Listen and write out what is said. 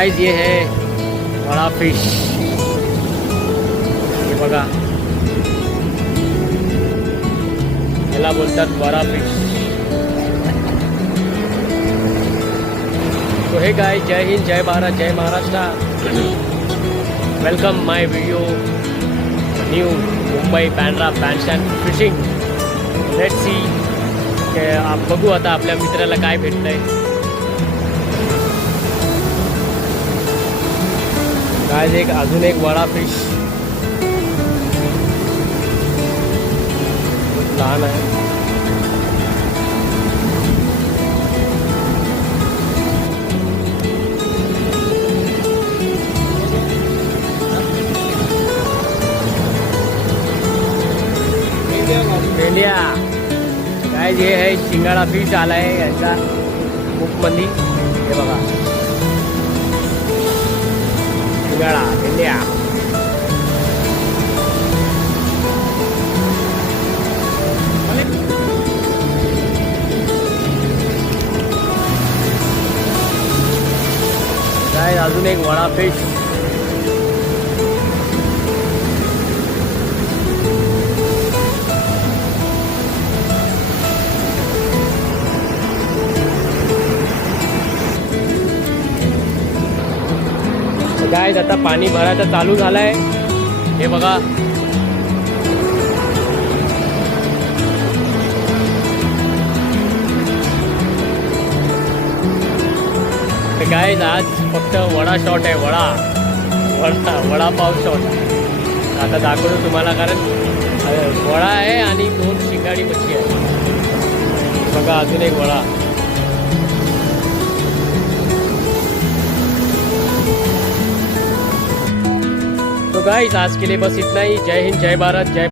Guys ये है बड़ा फिश, हे बघा, याला बोलतात बड़ा फिश. तो हे गाइस, जय हिंद, जय भारत, जय Maharashtra. Welcome my video new Mumbai Bandra Bandstand fishing. Let's see, आप बघू आता आपल्या मित्राला काय भेटलंय. गाइस एक अजून एक वडा फिश, खूप लहान आहे. मेंढ्या. गाइस ये है शिंगाडा फिश आलाय यांचा बुकमध्ये, हे बघा, शिंगाडा मेंढ्या. गाइस अजून एक वडा फिश. गाइस आता पाणी भरायचं चालू झालंय, हे बघा. गाइस आज फक्त वडा शॉट आहे, वडापाव शॉट. आता दाखवतो तुम्हाला, कारण वडा आहे आणि 2 शिंगाडी मच्छी आहे. बघा अजून एक वडा. तो गाइस आज के लिए बस इतना ही. जय हिंद, जय भारत, जय